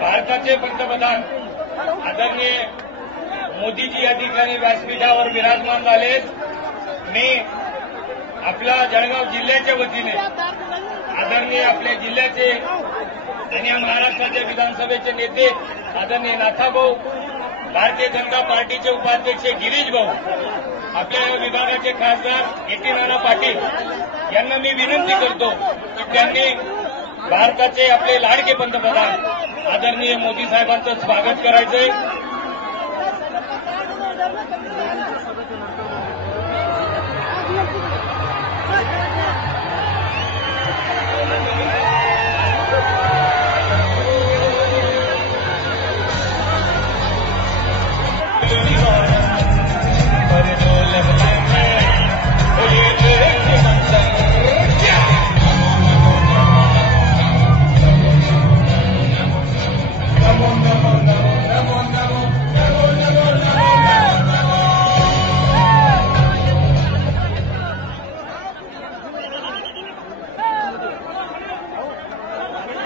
भारताचे पंतप्रधान आदरणीय मोदीजी या ठिकाणी व्यासपीठावर विराजमान झालेत. मी आपल्या जळगाव जिल्ह्याच्या वतीने आदरणीय आपल्या जिल्ह्याचे आणि या महाराष्ट्राच्या विधानसभेचे नेते आदरणीय नाथाभाऊ, भारतीय जनता पार्टीचे उपाध्यक्ष गिरीश भाऊ, आपल्या विभागाचे खासदार ए.टी. नाना पाटील यांना मी विनंती करतो की त्यांनी भारताचे आपले लाडके पंतप्रधान आदरणीय मोदी साहेबांचं स्वागत करायचंय.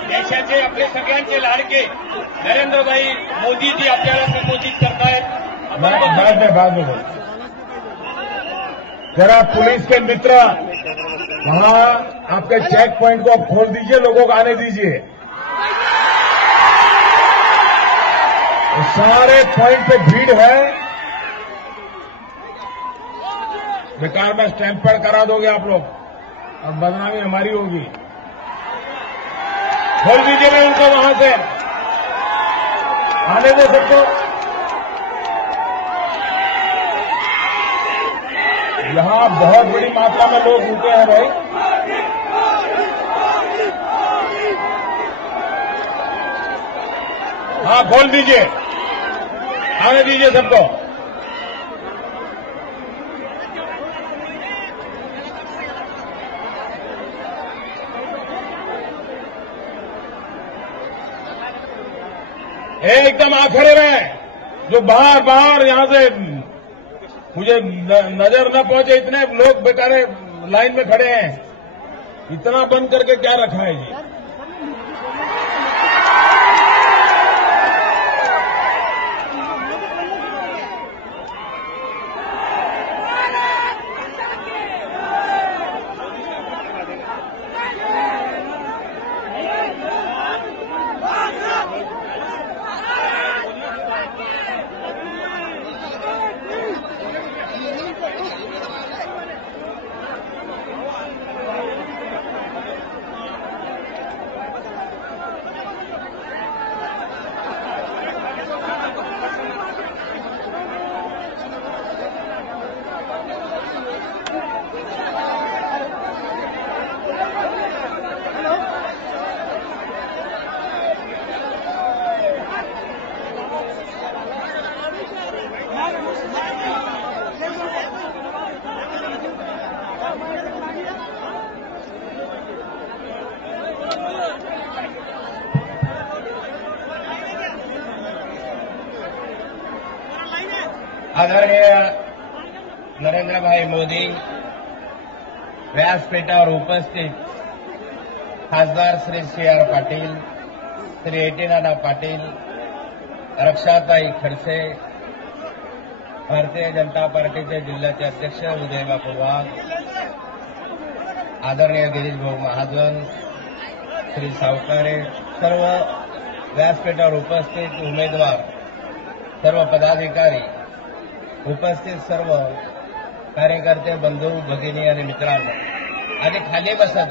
देशाचे आपले सगळ्यांचे लाडके नरेंद्रभाई मोदीजी आपल्याला संबोधित करतायत. बाद में जरा पुलिस के मित्र वहां आपके चेक पॉइंट को खोल दीजिए, लोगों को आने दीजिए. सारे पॉइंट पे भीड़ है. बेकार में स्टैंप पैड करा दोगे आप लोग और बदनामी हमारी होगी. खोल दीजिए मैं उनको वहां से आने दे सकते. यहां बहुत बड़ी मात्रा में लोग रुके हैं भाई. हाँ खोल दीजिए, आने दीजिए सबको. एकदम आखिर में जो बाहर यहां से मुझे नजर न पहुंचे इतने लोग बेचारे लाइन में खड़े हैं. इतना बंद करके क्या रखा है जी? आदरणीय नरेंद्रभाई मोदी व्यासपीठावर उपस्थित खासदार श्री C.R. पाटील, श्री ए.टी. नाना पाटील, रक्षाताई खडसे, भारतीय जनता पार्टीचे जिल्ह्याचे अध्यक्ष उदयबापू वाघ, आदरणीय गिरीश भाऊ महाजन, श्री सावकारे, सर्व व्यासपीठावर उपस्थित उमेदवार, सर्व पदाधिकारी, उपस्थित सर्व कार्यकर्ते, बंधू भगिनी आणि मित्रांनो, आधी खाली बसा.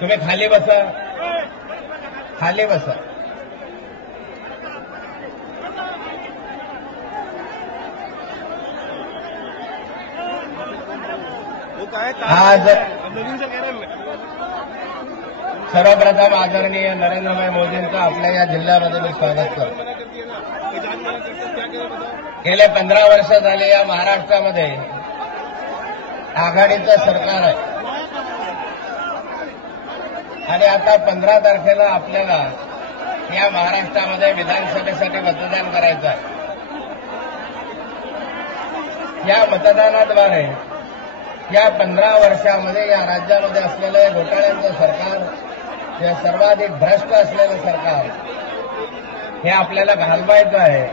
तुम्ही खाली बसा. खाली बसा. आज सर्वप्रथम आदरणीय नरेंद्रभाई मोदींचं आपल्या या जिल्ह्यामध्ये मी स्वागत करतो. गेले 15 वर्ष झाले या महाराष्ट्रामध्ये आघाडीचं सरकार आहे आणि आता 15 तारखेला आपल्याला या महाराष्ट्रामध्ये विधानसभेसाठी मतदान करायचं आहे. या मतदानाद्वारे या 15 वर्षामध्ये या राज्यामध्ये असलेलं घोटाळ्यांचं सरकार, जे सर्वाधिक भ्रष्ट असलेलं सरकार, हे आपल्याला घालवायचं आहे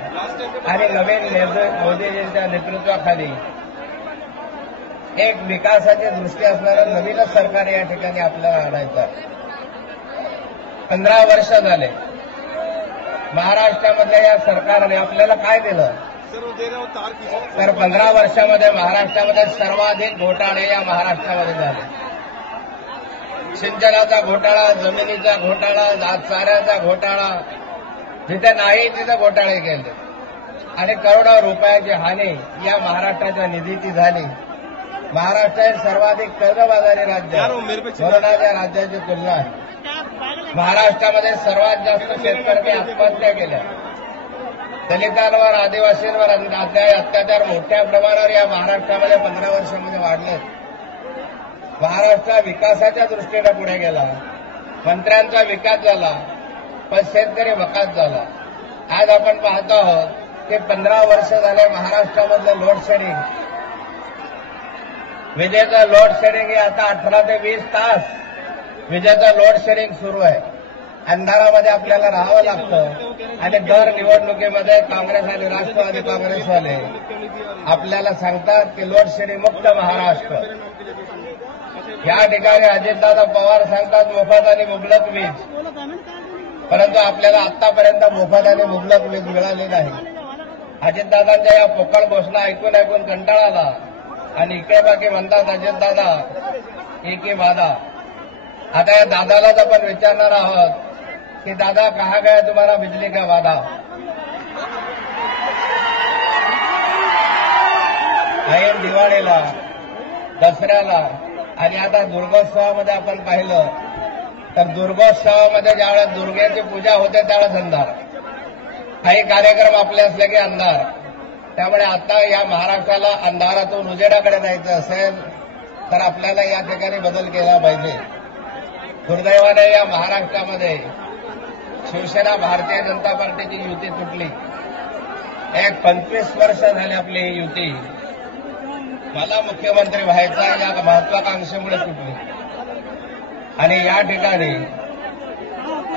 आणि नवीन मोदीजींच्या नेतृत्वाखाली एक विकासाची दृष्टी असणारं नवीनच सरकार या ठिकाणी आपल्याला आणायचं आहे. 15 वर्ष झाले महाराष्ट्रामधल्या या सरकारने आपल्याला काय दिलं तर 15 वर्षामध्ये महाराष्ट्रामध्ये सर्वाधिक घोटाळे या महाराष्ट्रामध्ये झाले. सिंचनाचा घोटाळा, जमिनीचा घोटाळा, चाऱ्याचा घोटाळा, जिथे नाही तिथे घोटाळे केले आणि करोडो रुपयाची हानी या महाराष्ट्राच्या निधीची झाली. महाराष्ट्र हे सर्वाधिक कर्जबाजारी राज्य कोरोनाच्या राज्याची तुलना आहे. महाराष्ट्रामध्ये सर्वात जास्त शेतकऱ्यांनी आत्महत्या केल्या. दलितांवर, आदिवासींवर अत्याचार मोठ्या प्रमाणावर या महाराष्ट्रामध्ये 15 वर्षामध्ये वाढले. महाराष्ट्र विकासाच्या दृष्टीने पुढे गेला, मंत्र्यांचा विकास झाला, पण शेतकरी बकास झाला. आज आपण पाहतो आहोत की 15 वर्ष झाले महाराष्ट्रामधलं लोड शेडिंग, विजेचं लोड शेडिंग हे आता 18 ते 20 तास विजेचं लोड शेडिंग सुरू आहे. अंधारामध्ये आपल्याला राहावं लागतं आणि दर निवडणुकीमध्ये काँग्रेस आणि राष्ट्रवादी काँग्रेसवाले आपल्याला सांगतात की लोड शेडिंग मुक्त महाराष्ट्र. या ठिकाणी अजितदादा पवार सांगतात मोफत आणि मुबलक वीज, परंतु आपल्याला आतापर्यंत मोफत आणि मुबलक वीज मिळाली नाही. अजितदादांच्या या पोकळ घोषणा ऐकून ऐकून कंटाळा आला आणि इकडे बाकी म्हणतात अजितदादा एक ही वादा. आता या दादालाच आपण विचारणार आहोत कि दादा कहा गया तुम्हारा बिजली का वादा. ऐन दिवाळीला, दसऱ्याला आणि आता दुर्गोत्सवामध्ये आपण पाहिलं तर दुर्गोत्सवामध्ये ज्यावेळेस दुर्गेची पूजा होते त्यावेळेस अंधार, काही कार्यक्रम आपले असले की अंधार. त्यामुळे आता या महाराष्ट्राला अंधारातून उजेडाकडे जायचं असेल तर आपल्याला या ठिकाणी बदल केला पाहिजे. दुर्दैवाने या महाराष्ट्रामध्ये शिवसेना भारतीय जनता पार्टीची युती तुटली. एक 25 वर्ष झाली आपली ही युती. मला मुख्यमंत्री व्हायचा या महत्वाकांक्षेमुळे तुटली आणि या ठिकाणी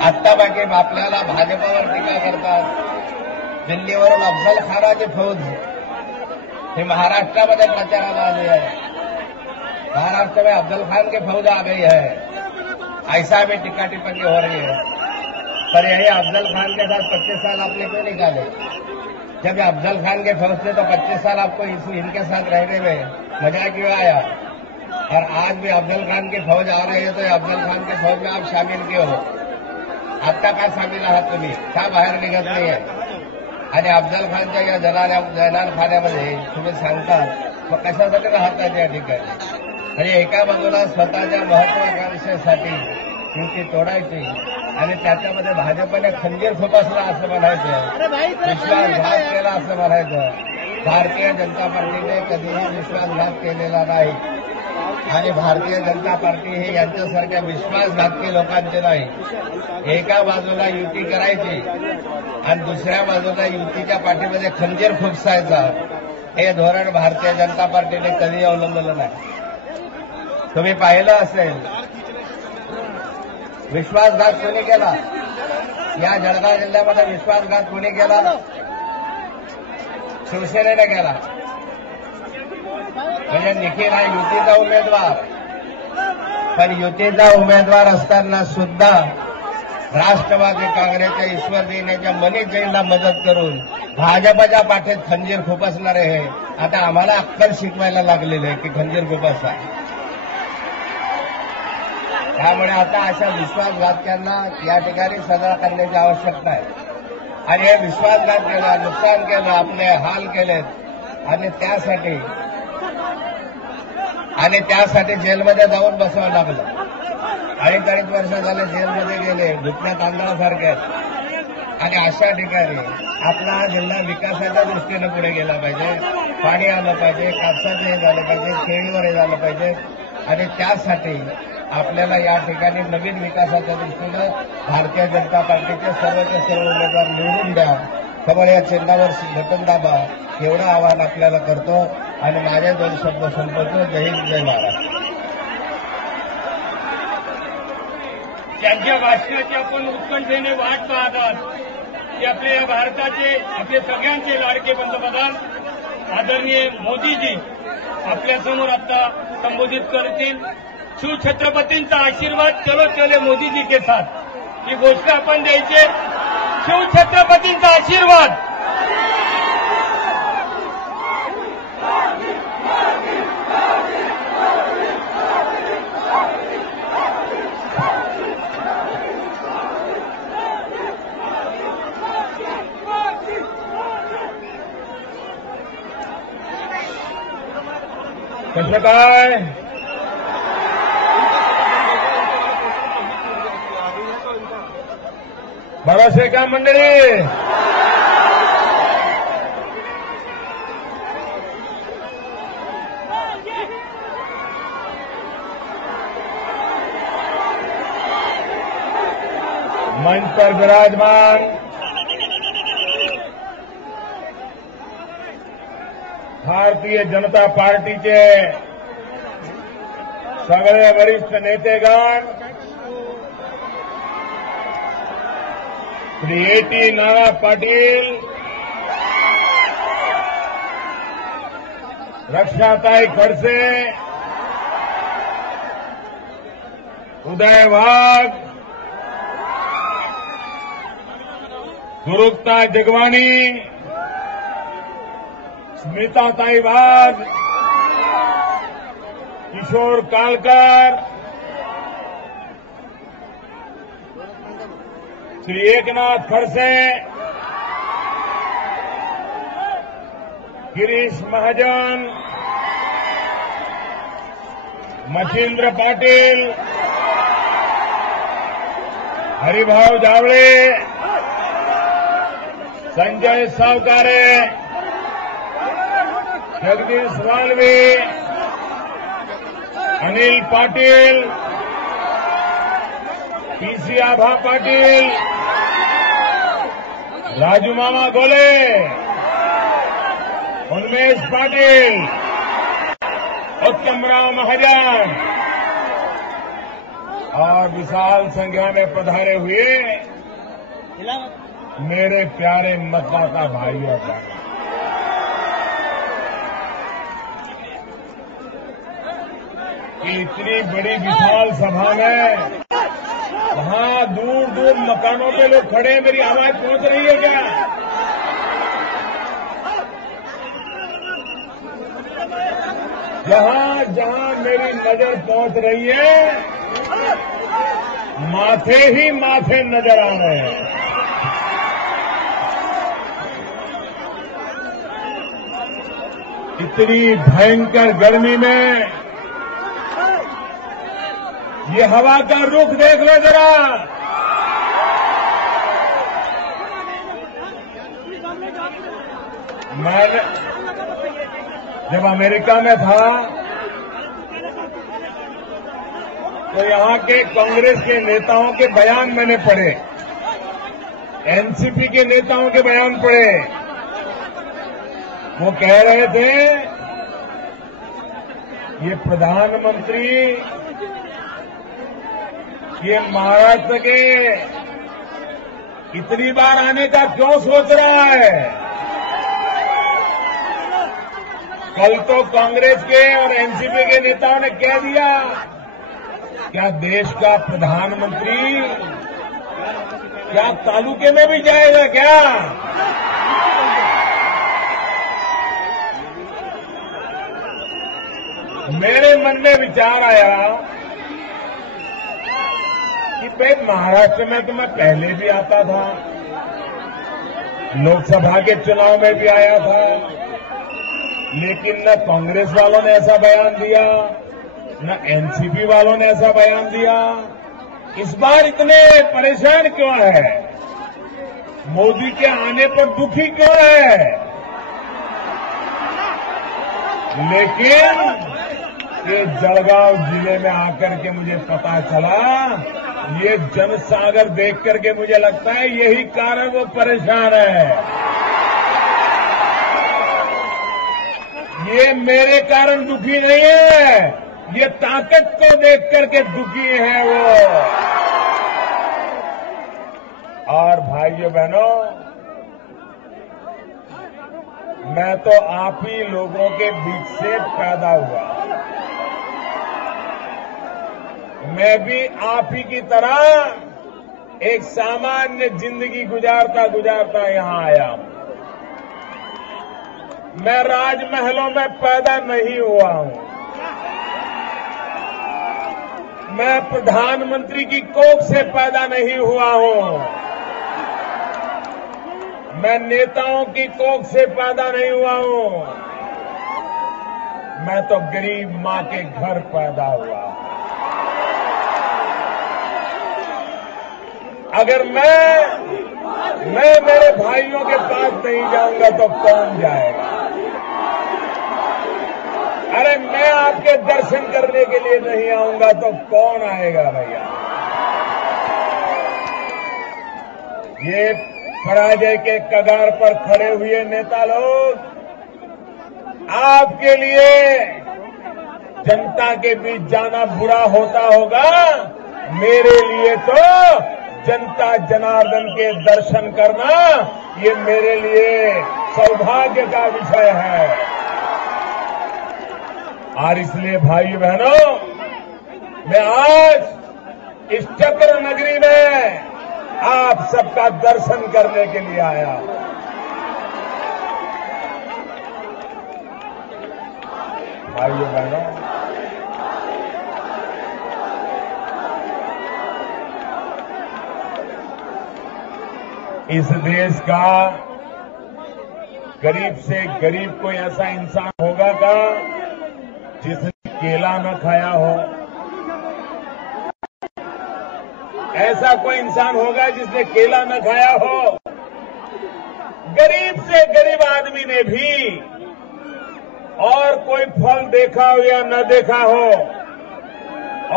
आत्ताबाकी आपल्याला भाजपावर टीका करतात. दिल्लीवरून अफजल खानाची फौज ही महाराष्ट्रामध्ये प्रचाराला आली है. महाराष्ट्र में अफजल खान की फौज आ गई है, ऐसा भी टिक्का टिप्पणी हो रही है. पर यही अफजल खान के साथ 25 साल आपने क्यों निकाले? जब अफजल खान के फौज थे तो 25 साल आपको इनके साथ रहने में मजा क्यों आया? और आज भी अफजल खान की फौज आ रही है तो अफजल खान की फौज में आप शामिल क्यों हो? आता का शामिल आहात तुम्ही? का बाहेर निघत नाहीये? आणि अफजल खानच्या या जनानखान्यामध्ये तुम्ही सांगतात मग कशासाठी राहतात या ठिकाणी? म्हणजे एका बाजूला स्वतःच्या महत्वाकांक्षेसाठी युती तोडायची आणि त्याच्यामध्ये भाजपने खंजीर खुपसला असं म्हणायचं, विश्वासघात केला असं म्हणायचं. भारतीय जनता पार्टीने कधीही विश्वासघात केलेला नाही आणि भारतीय जनता पार्टी हे यांच्यासारख्या विश्वासघातकी लोकांचे नाही. एका बाजूला युती करायची आणि दुसऱ्या बाजूला युतीच्या पाठीमध्ये खंजीर खुपसायचा, हे धोरण भारतीय जनता पार्टीने कधी अवलंबलं नाही. तुम्ही पाहिलं असेल विश्वासघात कोणी केला? या जळगाव जिल्ह्यामध्ये विश्वासघात कोणी केला? शिवसेनेने केला. म्हणजे निखिल हा युतीचा उमेदवार, पण युतीचा उमेदवार असताना सुद्धा राष्ट्रवादी काँग्रेसच्या ईश्वर देण्याच्या मनीष जैनला मदत करून भाजपच्या पाठीत खंजीर खुपसणारे हे आता आम्हाला अक्कल शिकवायला लागलेले की खंजीर खुपसा. त्यामुळे आता अशा विश्वासघातक्यांना या ठिकाणी सजा करण्याची आवश्यकता आहे. आणि हे विश्वासघात केला, नुकसान केलं, आपले हाल केलेत आणि त्यासाठी जेलमध्ये जाऊन बसावं लागलं. 2.5 वर्ष झाले जेलमध्ये गेले, घुटण्या तांदळासारखे आहेत. आणि अशा ठिकाणी आपला जिल्हा विकासाच्या दृष्टीनं पुढे गेला पाहिजे. पाणी आलं पाहिजे, कापसाचं हे झालं पाहिजे, केळीवर हे झालं पाहिजे. आणि त्यासाठी आपल्याला या ठिकाणी नवीन विकासाच्या दृष्टीनं भारतीय जनता पार्टीचे सर्वचे सर्व उमेदवार निवडून द्या. त्यामुळे या चिन्हावर बटन दाबा एवढं आवाहन आपल्याला करतो आणि माझे 2 शब्द संपवतो. जय हिंद, जय महाराष्ट्र. त्यांच्या भाषणाची आपण उत्कंठेने वाट पाहत आहात की आपले या भारताचे, आपले सगळ्यांचे लाडके पंतप्रधान आदरणीय मोदीजी आपल्यासमोर आता संबोधित करतील. शिवछत्रपतींचा आशीर्वाद, चलो चले मोदीजी के साथ, ही गोष्ट आपण द्यायची. शिवछत्रपतींचा आशीर्वाद. कसं काय? बराचसे का मंडळी? मंच पर विराजमान भारतीय जनता पार्टीचे सगळे वरिष्ठ नेतेगण, श्री A.T. नाना पाटील, रक्षाताई खडसे, उदय वाघ, गुरुक्ता जगवानी, स्मिताताई वाघ, किशोर कालकर, श्री एकनाथ खडसे, गिरीश महाजन, मच्छिंद्र पाटील, हरिभाऊ जावळे, संजय सावकारे, जगदीश वालवे, अनिल पाटील, PC आभा पाटील, राजू मामा गोले, उन्मेष पाटील, उत्तमराव महाजन और विशाल संख्या में पधारे हुए मेरे प्यारे मतदाता भाइयों का इतनी बड़ी विशाल सभा में वहां दूर दूर मकानों पे लोग खड़े हैं, मेरी आवाज पहुंच रही है क्या? जहां जहां मेरी नजर पहुंच रही है, माथे ही माथे नजर आ रहे हैं. इतनी भयंकर गर्मी में ये हवा का रुख देख लो जरा. मैं जब अमेरिका में था तो यहां के कांग्रेस के नेताओं के बयान मैंने पढ़े, एनसीपी के नेताओं के बयान पढ़े. वो कह रहे थे ये प्रधानमंत्री ये महाराष्ट्र के इतनी बार आने का क्यों सोच रहा है? कल तो कांग्रेस के और एनसीपी के नेताओं ने कह दिया, क्या देश का प्रधानमंत्री क्या तालुके में भी जाएगा क्या? मेरे मन में विचार आया कि भाई महाराष्ट्र में तो मैं पहले भी आता था, लोकसभा के चुनाव में भी आया था, लेकिन न कांग्रेस वालों ने ऐसा बयान दिया, न एनसीपी वालों ने ऐसा बयान दिया। इस बार इतने परेशान क्यों है? मोदी के आने पर दुखी क्यों है? लेकिन ये जलगांव जिले में आकर के मुझे पता चला, ये जनसागर देख करके मुझे लगता है यही कारण वो परेशान है। ये मेरे कारण दुखी नहीं है, ये ताकत को देख करके दुखी है वो। और भाइयों बहनों, मैं तो आप ही लोगों के बीच से पैदा हुआ। मैं भी आप ही की तरह एक सामान्य जिंदगी गुजारता गुजारता यहां आया हूं। मैं राजमहलों में पैदा नहीं हुआ हूं। मैं प्रधानमंत्री की कोख से पैदा नहीं हुआ हूं। मैं नेताओं की कोख से पैदा नहीं हुआ हूं। मैं तो गरीब मां के घर पैदा हुआ। अगर मैं मेरे भाइयों के पास नहीं जाऊंगा तो कौन जाएगा? अरे मैं आपके दर्शन करने के लिए नहीं आऊंगा तो कौन आएगा भैया? ये पराजय के कगार पर खड़े हुए नेता लोग आपके लिए जनता के बीच जाना बुरा होता होगा, मेरे लिए तो जनता जनार्दन के दर्शन करना ये मेरे लिए सौभाग्य का विषय है। और इसलिए भाई बहनों, मैं आज इस चक्र नगरी में आप सबका दर्शन करने के लिए आया। भाइयों बहनों, इस देश का गरीब से गरीब कोई ऐसा इंसान होगा का जिसने केला न खाया हो? ऐसा कोई इंसान होगा जिसने केला न खाया हो? गरीब से गरीब आदमी ने भी और कोई फल देखा हो या न देखा हो,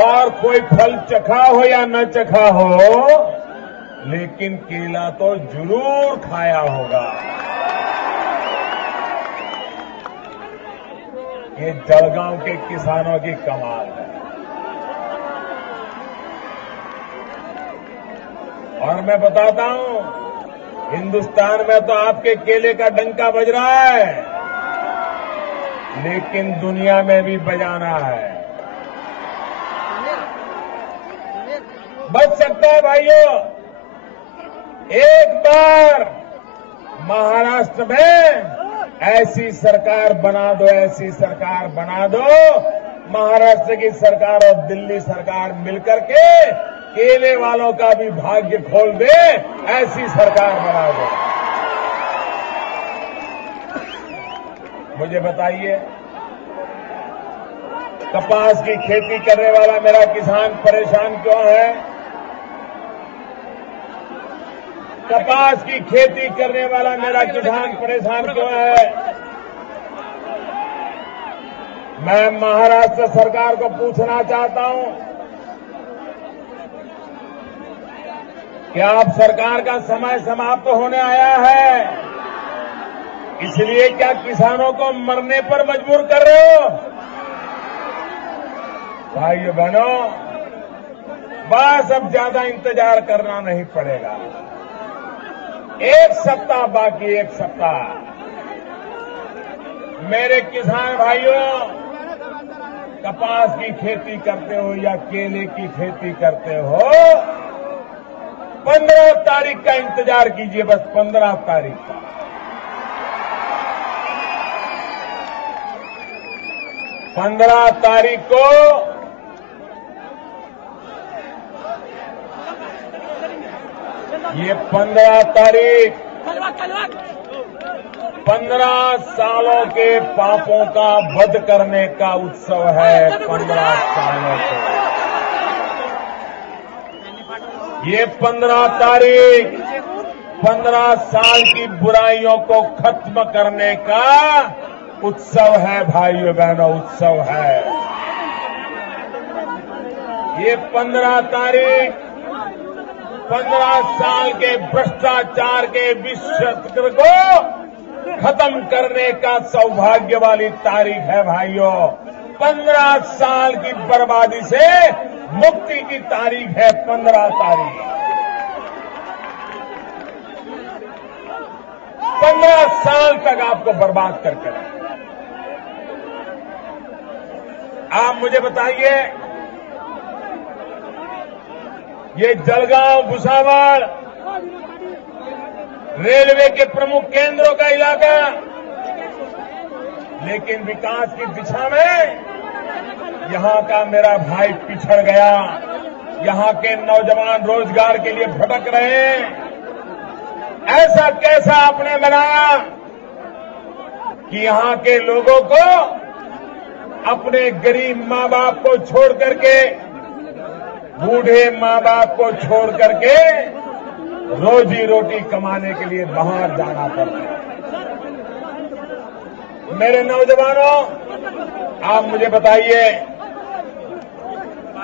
और कोई फल चखा हो या न चखा हो, लेकिन केला तो जरूर खाया होगा। ये जलगांव के किसानों की कमाल है। और मैं बताता हूं, हिंदुस्तान में तो आपके केले का डंका बज रहा है, लेकिन दुनिया में भी बजाना है। बच सकता है भाइयों। एक बार महाराष्ट्र में ऐसी सरकार बना दो, ऐसी सरकार बना दो, महाराष्ट्र की सरकार और दिल्ली सरकार मिलकर के केले वालों का भी भाग्य खोल दे, ऐसी सरकार बना दो। मुझे बताइए, कपास की खेती करने वाला मेरा किसान परेशान क्यों है? कपास की खेती करने वाला मेरा किसान परेशान क्यों है? मैं महाराष्ट्र सरकार को पूछना चाहता हूं कि आप सरकार का समय समाप्त होने आया है, इसलिए क्या किसानों को मरने पर मजबूर कर रहे हो? भाइयों बहनों, बस अब ज्यादा इंतजार करना नहीं पड़ेगा। एक सप्ताह बाकी, एक सप्ताह। मेरे किसान भाइयों, कपास की खेती करते हो या केले की खेती करते हो, 15 तारीख का इंतजार कीजिए, बस 15 तारीख का। 15 तारीख को ये 15 तारीख 15 सालों के पापों का वध करने का उत्सव है। 15 सालों के ये 15 तारीख 15 साल की बुराइयों को खत्म करने का उत्सव है भाइयों बहनों, उत्सव है। ये 15 तारीख 15 साल के भ्रष्टाचार के विश्व चक्र को खत्म करने का सौभाग्य वाली तारीख है भाइयों। 15 साल की बर्बादी से मुक्ति की तारीख है 15 तारीख। 15 साल तक आपको बर्बाद करके रखा। आप मुझे बताइए, ये जलगांव भुसावल रेलवे के प्रमुख केंद्रों का इलाका, लेकिन विकास की दिशा में यहां का मेरा भाई पिछड़ गया। यहां के नौजवान रोजगार के लिए भटक रहे हैं। ऐसा कैसा आपने बनाया कि यहां के लोगों को अपने गरीब मां बाप को छोड़ करके, बूढ़े मां बाप को छोड़ करके रोजी रोटी कमाने के लिए बाहर जाना पड़ता है। मेरे नौजवानों, आप मुझे बताइए,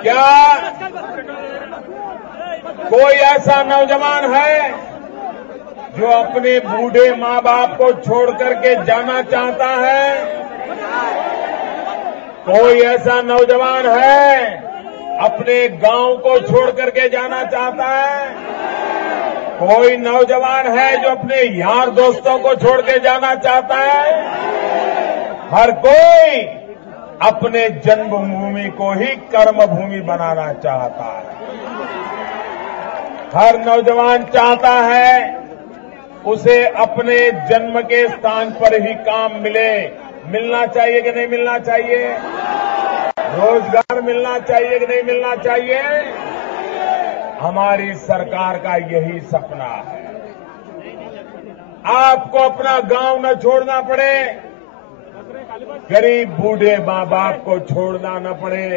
क्या कोई ऐसा नौजवान है जो अपने बूढ़े मां बाप को छोड़ करके जाना चाहता है? कोई ऐसा नौजवान है अपने गांव को छोड़ करके जाना चाहता है? कोई नौजवान है जो अपने यार दोस्तों को छोड़ के जाना चाहता है? हर कोई अपने जन्मभूमि को ही कर्मभूमि बनाना चाहता है। हर नौजवान चाहता है उसे अपने जन्म के स्थान पर ही काम मिलना चाहिए कि नहीं मिलना चाहिए? रोजगार मिलना चाहिए कि नहीं मिलना चाहिए? हमारी सरकार का यही सपना है। आपको अपना गांव न छोड़ना पड़े, गरीब बूढ़े मां बाप को छोड़ना न पड़े,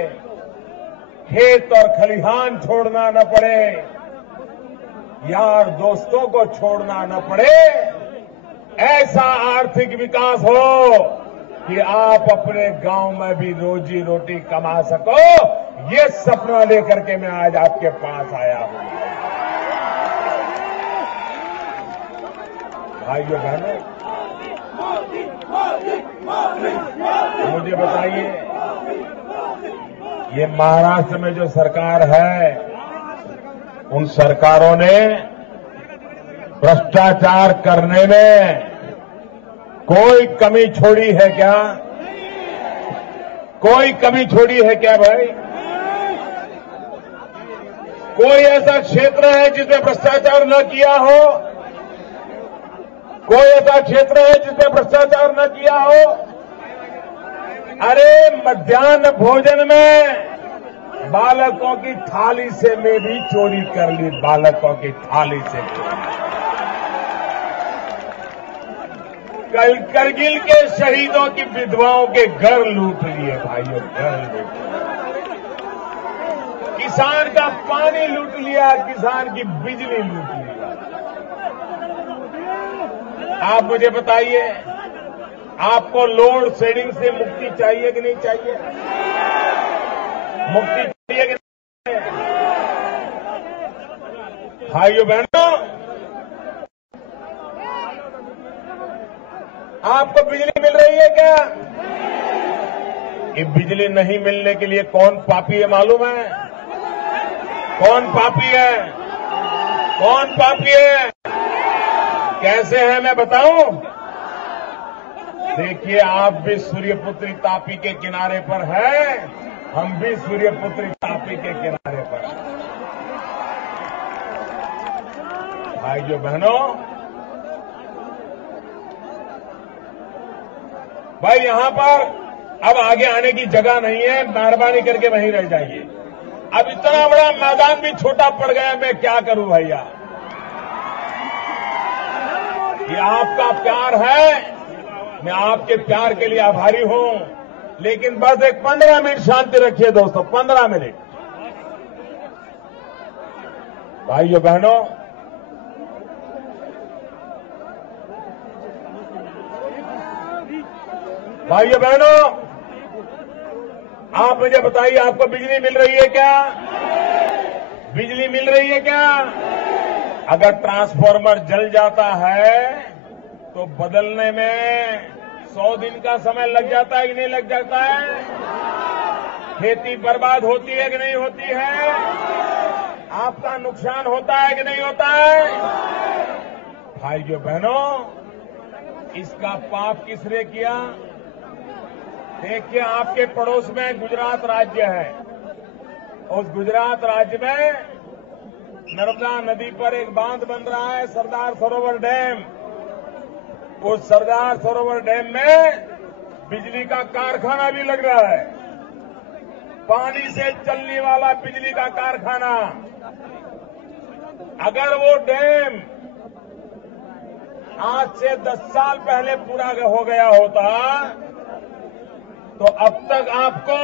खेत और खलिहान छोड़ना न पड़े, यार दोस्तों को छोड़ना न पड़े। ऐसा आर्थिक विकास हो कि आप अपने गांव में भी रोजी रोटी कमा सको, ये सपना लेकर के मैं आज आपके पास आया हूं। भाइयों बहनों, मुझे बताइए, ये महाराष्ट्र में जो सरकार है, उन सरकारों ने भ्रष्टाचार करने में कोई कमी छोड़ी है क्या? कोई कमी छोड़ी है क्या भाई? कोई ऐसा क्षेत्र है जिसमें भ्रष्टाचार न किया हो? कोई ऐसा क्षेत्र है जिसमें भ्रष्टाचार न किया हो? अरे मध्याह्न भोजन में बालकों की थाली से मैं भी चोरी कर ली, बालकों की थाली से करगिल के शहीदों की विधवाओं के घर लूट लिए भाइयों, घर लूट लिए। किसान का पानी लूट लिया, किसान की बिजली लूट लिया। आप मुझे बताइए, आपको लोड शेडिंग से मुक्ति चाहिए कि नहीं चाहिए? मुक्ति चाहिए कि नहीं? भाइयों बहनों, आपको बिजली मिल रही है क्या? ये बिजली नहीं मिलने के लिए कौन पापी है मालूम है? कौन पापी है? कौन पापी है? कैसे है मैं बताऊं? देखिए, आप भी सूर्यपुत्री तापी के किनारे पर हैं, हम भी सूर्यपुत्री तापी के किनारे पर हैं। भाइयों बहनों, भाई यहां पर अब आगे आने की जगह नहीं है, मेहरबानी करके वहीं रह जाइए। अब इतना बड़ा मैदान भी छोटा पड़ गया, मैं क्या करूं भैया? ये आपका प्यार है, मैं आपके प्यार के लिए आभारी हूं। लेकिन बस एक 15 मिनट शांति रखिए दोस्तों, 15 मिनट। भाइयों बहनों, भाइयों बहनों, आप मुझे बताइए, आपको बिजली मिल रही है क्या? बिजली मिल रही है क्या? अगर ट्रांसफार्मर जल जाता है तो बदलने में 100 दिन का समय लग जाता है कि नहीं लग जाता है? खेती बर्बाद होती है कि नहीं होती है? आपका नुकसान होता है कि नहीं होता है? भाइयों बहनों, इसका पाप किसने किया? देखिए, आपके पड़ोस में गुजरात राज्य है। उस गुजरात राज्य में नर्मदा नदी पर एक बांध बन रहा है, सरदार सरोवर डैम। उस सरदार सरोवर डैम में बिजली का कारखाना भी लग रहा है, पानी से चलने वाला बिजली का कारखाना। अगर वो डैम आज से 10 साल पहले पूरा हो गया होता तो अब तक आपको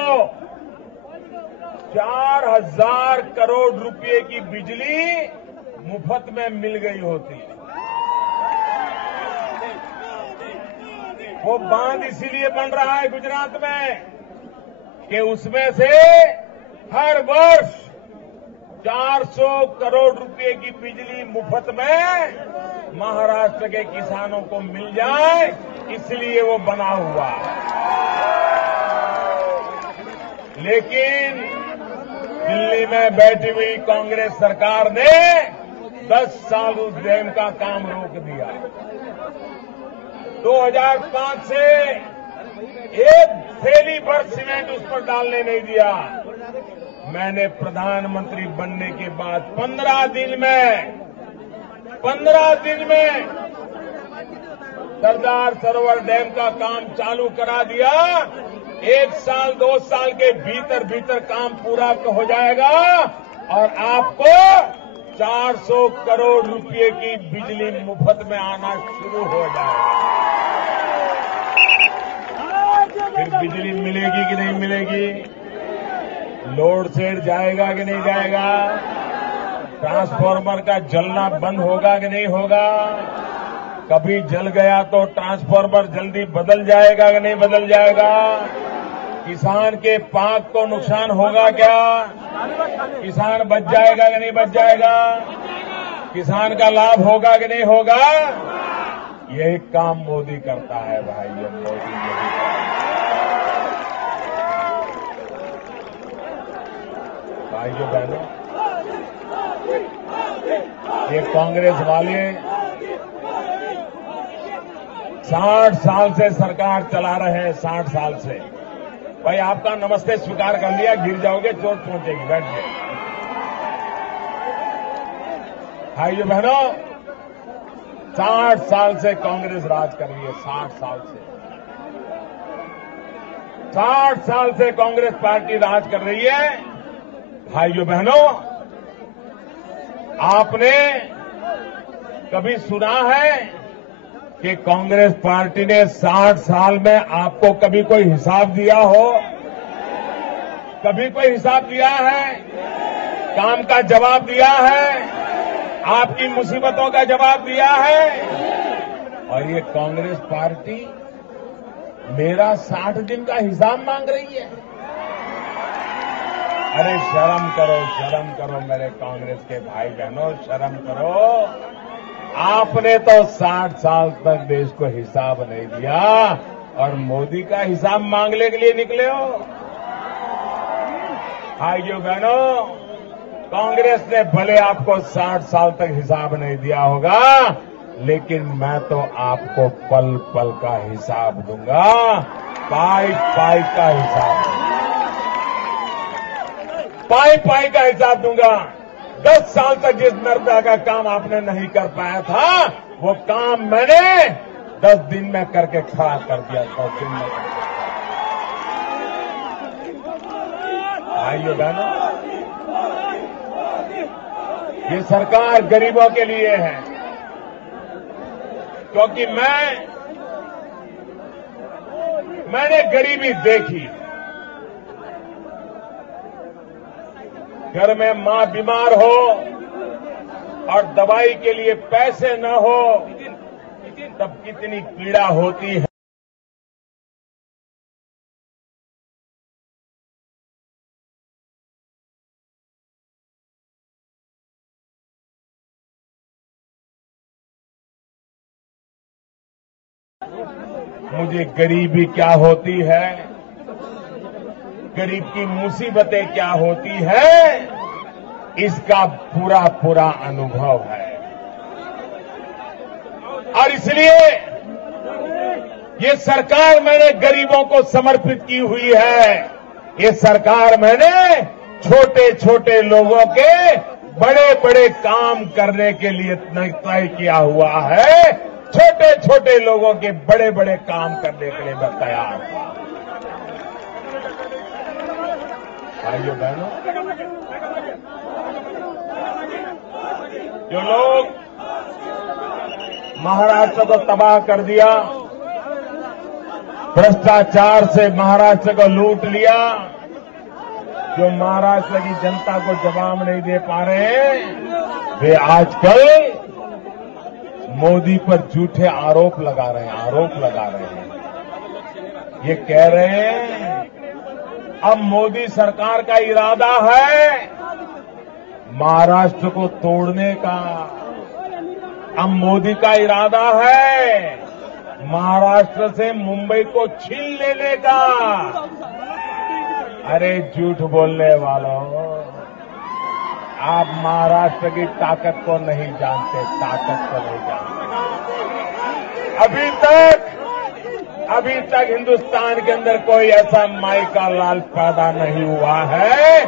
4000 करोड़ रुपए की बिजली मुफ्त में मिल गई होती। वो बांध इसीलिए बन रहा है गुजरात में कि उसमें से हर वर्ष 400 करोड़ रुपए की बिजली मुफ्त में महाराष्ट्र के किसानों को मिल जाए, इसलिए वो बना हुआ। लेकिन दिल्ली में बैठी हुई कांग्रेस सरकार ने 10 साल उस डैम का काम रोक दिया। 2005 से एक थैली भर सीमेंट उस पर डालने नहीं दिया। मैंने प्रधानमंत्री बनने के बाद 15 दिन में सरदार सरोवर डैम का काम चालू करा दिया। 1 साल 2 साल के भीतर भीतर काम पूरा हो जाएगा और आपको 400 करोड़ रुपए की बिजली मुफ्त में आना शुरू हो जाएगा। फिर बिजली मिलेगी कि नहीं मिलेगी? लोड शेड जाएगा कि नहीं जाएगा? ट्रांसफार्मर का जलना बंद होगा कि नहीं होगा? कभी जल गया तो ट्रांसफार्मर जल्दी बदल जाएगा कि नहीं बदल जाएगा? किसान के पाक को नुकसान होगा क्या? किसान बच जाएगा कि नहीं बच जाएगा? किसान का लाभ होगा कि नहीं होगा? यही काम मोदी करता है भाइयों, मोदी भाइयों बहनों, ये कांग्रेस वाले 60 साल से सरकार चला रहे हैं। 60 साल से। भाई, आपका नमस्ते स्वीकार कर लिया, गिर जाओगे, चोट पहुंचेगी, बैठ जाए। भाइयों बहनों, 60 साल से कांग्रेस राज कर रही है। 60 साल से 60 साल से कांग्रेस पार्टी राज कर रही है। भाइयों बहनों, आपने कभी सुना है कि कांग्रेस पार्टी ने 60 साल में आपको कभी कोई हिसाब दिया हो? कभी कोई हिसाब दिया है? काम का जवाब दिया है? आपकी मुसीबतों का जवाब दिया है? और ये कांग्रेस पार्टी मेरा 60 दिन का हिसाब मांग रही है। अरे शर्म करो मेरे कांग्रेस के भाई बहनों, शर्म करो। आपने तो 60 साल तक देश को हिसाब नहीं दिया और मोदी का हिसाब मांगने के लिए निकले हो। भाइयों बहनों, कांग्रेस ने भले आपको 60 साल तक हिसाब नहीं दिया होगा, लेकिन मैं तो आपको पल पल का हिसाब दूंगा, पाई पाई का हिसाब, पाई का हिसाब दूंगा। 10 साल तक जिस नर्मदा का काम आपने नहीं कर पाया था, वो काम मैंने 10 दिन में करके खड़ा कर दिया। 10 दिन में। भाइयों बहनों, ये सरकार गरीबों के लिए है। क्योंकि मैंने गरीबी देखी। घर में मां बीमार हो और दवाई के लिए पैसे न हो तब कितनी पीड़ा होती है। मुझे गरीबी क्या होती है, गरीब की मुसीबतें क्या होती है, इसका पूरा पूरा अनुभव है। और इसलिए ये सरकार मैंने गरीबों को समर्पित की हुई है। ये सरकार मैंने छोटे छोटे लोगों के बड़े बड़े काम करने के लिए तय किया हुआ है। छोटे छोटे लोगों के बड़े बड़े काम करने के लिए मैं तैयार हूं। भाइयों बहनों, जो लोग महाराष्ट्र को तबाह कर दिया, भ्रष्टाचार से महाराष्ट्र को लूट लिया, जो महाराष्ट्र की जनता को जवाब नहीं दे पा रहे हैं, वे आजकल मोदी पर झूठे आरोप लगा रहे हैं। ये कह रहे हैं अब मोदी सरकार का इरादा है महाराष्ट्र को तोड़ने का। अब मोदी का इरादा है महाराष्ट्र से मुंबई को छीन लेने का। अरे झूठ बोलने वालों, आप महाराष्ट्र की ताकत को नहीं जानते, अभी तक हिंदुस्तान के अंदर कोई ऐसा माई का लाल पैदा नहीं हुआ है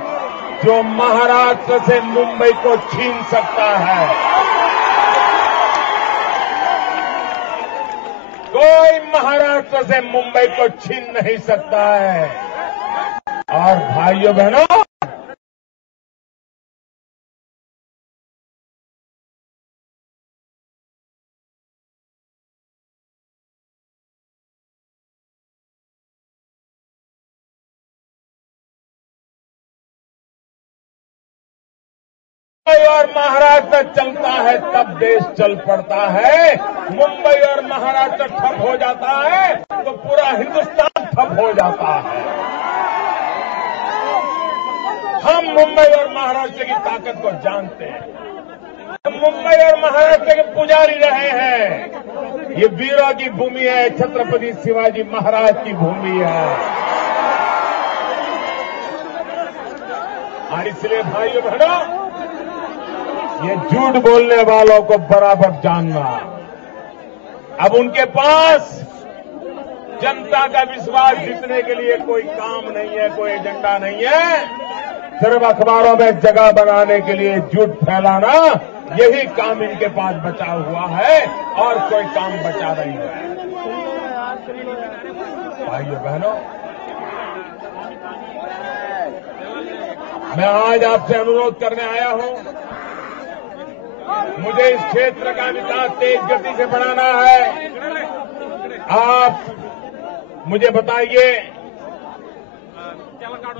जो महाराष्ट्र से मुंबई को छीन सकता है। कोई महाराष्ट्र से मुंबई को छीन नहीं सकता है। और भाइयों बहनों, मुंबई और महाराष्ट्र चलता है तब देश चल पड़ता है। मुंबई और महाराष्ट्र ठप हो जाता है तो पूरा हिंदुस्तान ठप हो जाता है। हम मुंबई और महाराष्ट्र की ताकत को जानते हैं। हम मुंबई और महाराष्ट्र के पुजारी रहे हैं। ये वीरों की भूमि है, छत्रपति शिवाजी महाराज की भूमि है। और इसलिए भाइयों बहनों, ये झूठ बोलने वालों को बराबर जानना। अब उनके पास जनता का विश्वास जीतने के लिए कोई काम नहीं है, कोई एजेंडा नहीं है। सिर्फ अखबारों में जगह बनाने के लिए झूठ फैलाना, यही काम इनके पास बचा हुआ है और कोई काम बचा नहीं है। भाइयों बहनों, मैं आज आपसे अनुरोध करने आया हूं, मुझे इस क्षेत्र का विकास तेज गति से बढ़ाना है। आप मुझे बताइए,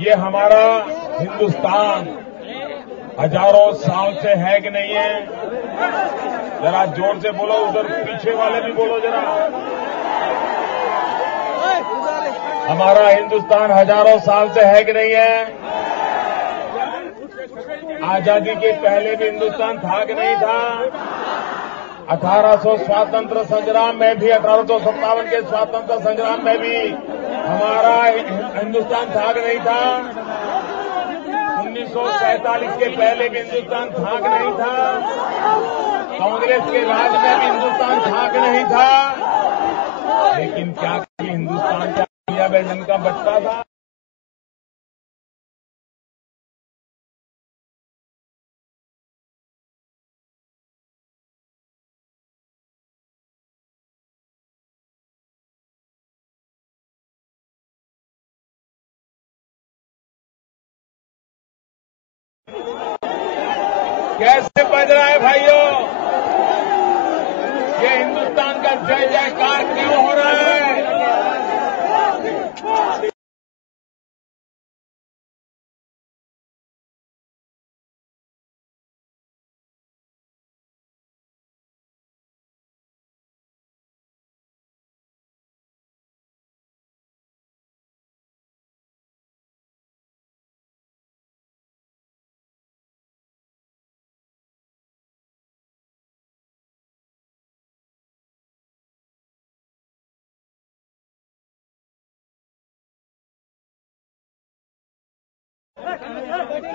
ये हमारा हिंदुस्तान हजारों साल से है कि नहीं है? जरा जोर से बोलो, उधर पीछे वाले भी बोलो जरा। हमारा हिंदुस्तान हजारों साल से है कि नहीं है? आजादी के पहले भी हिंदुस्तान था कि नहीं था? 1800 स्वातंत्र संग्राम में भी, 1857 के स्वातंत्र संग्राम में भी हमारा हिंदुस्तान था कि नहीं था? 1947 के पहले भी हिंदुस्तान था कि नहीं था? कांग्रेस के राज में भी हिंदुस्तान था कि नहीं था? लेकिन क्या हिंदुस्तान का इंडिया में जंग का बचता था? कैसे बज रहा है भाइयों? ये हिंदुस्तान का जय जयकार क्यों हो रहा है?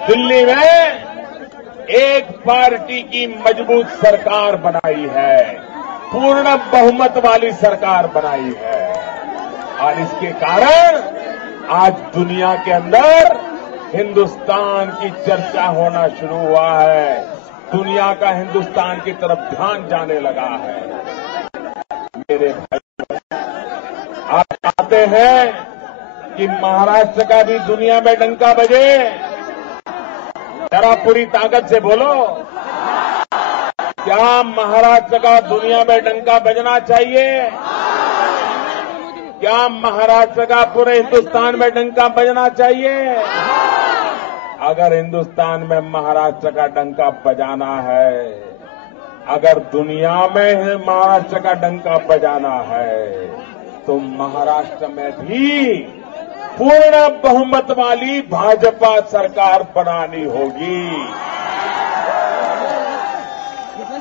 दिल्ली में एक पार्टी की मजबूत सरकार बनाई है, पूर्ण बहुमत वाली सरकार बनाई है और इसके कारण आज दुनिया के अंदर हिंदुस्तान की चर्चा होना शुरू हुआ है। दुनिया का हिंदुस्तान की तरफ ध्यान जाने लगा है। मेरे भाई, आप चाहते हैं कि महाराष्ट्र का भी दुनिया में डंका बजे? जरा पूरी ताकत से बोलो, क्या महाराष्ट्र का दुनिया में डंका बजना चाहिए? क्या महाराष्ट्र का पूरे हिंदुस्तान में डंका बजना चाहिए? अगर हिंदुस्तान में महाराष्ट्र का डंका बजाना है, अगर दुनिया में महाराष्ट्र का डंका बजाना है, तो महाराष्ट्र में भी पूर्ण बहुमत वाली भाजपा सरकार बनानी होगी।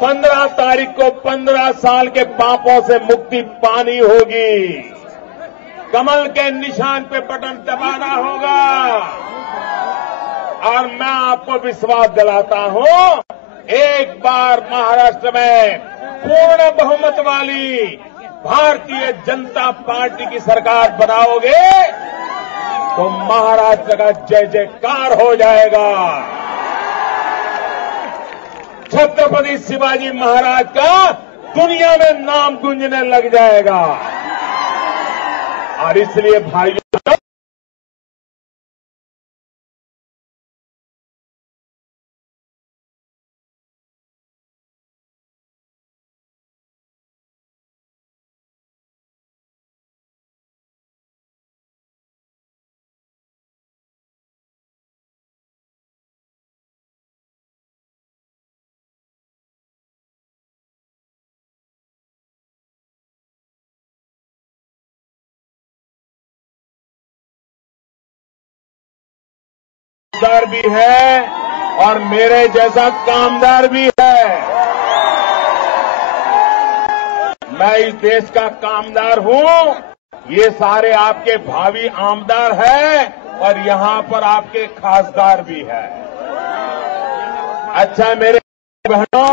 15 तारीख को 15 साल के पापों से मुक्ति पानी होगी। कमल के निशान पे बटन दबाना होगा और मैं आपको विश्वास दिलाता हूं, एक बार महाराष्ट्र में पूर्ण बहुमत वाली भारतीय जनता पार्टी की सरकार बनाओगे तो महाराष्ट्र का जय जयकार हो जाएगा। छत्रपति शिवाजी महाराज का दुनिया में नाम गूंजने लग जाएगा। और इसलिए भाइयों, कामदार भी है और मेरे जैसा कामदार भी है। मैं इस देश का कामदार हूं, ये सारे आपके भावी आमदार हैं और यहां पर आपके खासदार भी है। अच्छा मेरे बहनों,